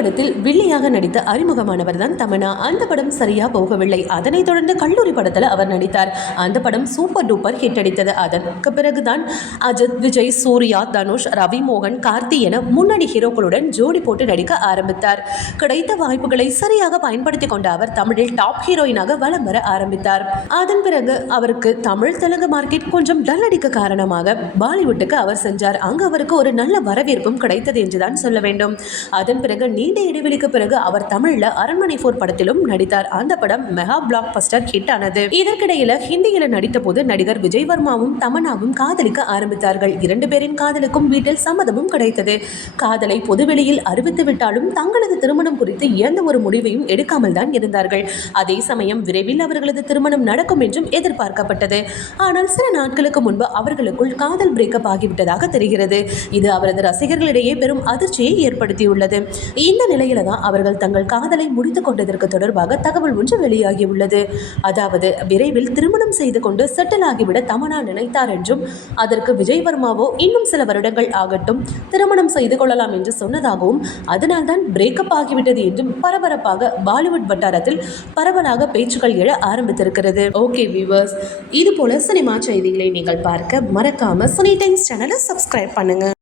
படத்தில் வில்லியாக நடித்த அறிமுகமானவர் தான் தமனா அந்த படம் சரியா போகவில்லை. அதனைத் தொடர்ந்து கல்லூரி படத்தில் அவர் நடித்தார். அந்த படம் சூப்பர் டூப்பர் ஹிட் அடித்தது. அதற்கு பிறகுதான் அஜித் விஜய் சூர்யா தனுஷ் ரவி மோகன் கார்த்தி என முன்னணி ஹீரோக்களுடன் ஜோடி போட்டு நடிக்க ஆரம்பித்தார். கிடைத்த வாய்ப்புகளை சரியாக பயன்படுத்திக் கொண்ட அவர் தமிழில் டாப் ஹீரோயினாக வலம் வர ஆரம்பித்தார். அதன் பிறகு அவருக்கு தமிழ் தெலுங்கு மார்க்கெட் கொஞ்சம் டல் அடிக்க காரணமாக பாலிவுட்டுக்கு அவர் சென்றார் அங்கு அவருக்கு ஒரு நல்ல வரவேற்பும் கிடைத்தது என்றுதான் சொல்ல வேண்டும். அதன் பிறகு நீ நீண்ட இடைவெளிக்கு பிறகு அவர் தமிழ்ல அரண்மனை போர் படத்திலும் நடித்தார். அந்த படம் மெகா பிளாக் பஸ்டர் ஹிட் ஆனது. இதற்கிடையில ஹிந்தியில நடித்த போது நடிகர் விஜய் வர்மாவும் தமனாவும் காதலிக்க ஆரம்பித்தார்கள். இரண்டு பேரின் காதலுக்கும் வீட்டில் சம்மதமும் கிடைத்தது. காதலை பொதுவெளியில் அறிவித்து விட்டாலும் தங்களது திருமணம் குறித்து எந்த ஒரு முடிவையும் எடுக்காமல் தான் இருந்தார்கள். அதே சமயம் விரைவில் அவர்களது திருமணம் நடக்கும் என்றும் எதிர்பார்க்கப்பட்டது. ஆனால் சில நாட்களுக்கு முன்பு அவர்களுக்குள் காதல் பிரேக்கப் ஆகிவிட்டதாக தெரிகிறது. இது அவரது ரசிகர்களிடையே பெரும் அதிர்ச்சியை ஏற்படுத்தியுள்ளது. இந்த நிலையில தான் அவர்கள் தங்கள் காதலை முடித்துக் கொண்டதற்கு தொடர்பாக தகவல் ஒன்று வெளியாகியுள்ளது. அதாவது விரைவில் திருமணம் செய்து கொண்டு செட்டில் ஆகிவிட தமனா நினைத்தார் என்றும் அதற்கு விஜய் வர்மாவோ இன்னும் சில வருடங்கள் ஆகட்டும் திருமணம் செய்து கொள்ளலாம் என்று சொன்னதாகவும் அதனால்தான் பிரேக்கப் ஆகிவிட்டது என்றும் பரபரப்பாக பாலிவுட் வட்டாரத்தில் பரவலாக பேச்சுக்கள் எழ ஆரம்பித்திருக்கிறது. ஓகே வியூவர்ஸ் இது போல சினிமா செய்திகளை நீங்கள் பார்க்க மறக்காம சினி டைம்ஸ் சேனலை சப்ஸ்கிரைப் பண்ணுங்க.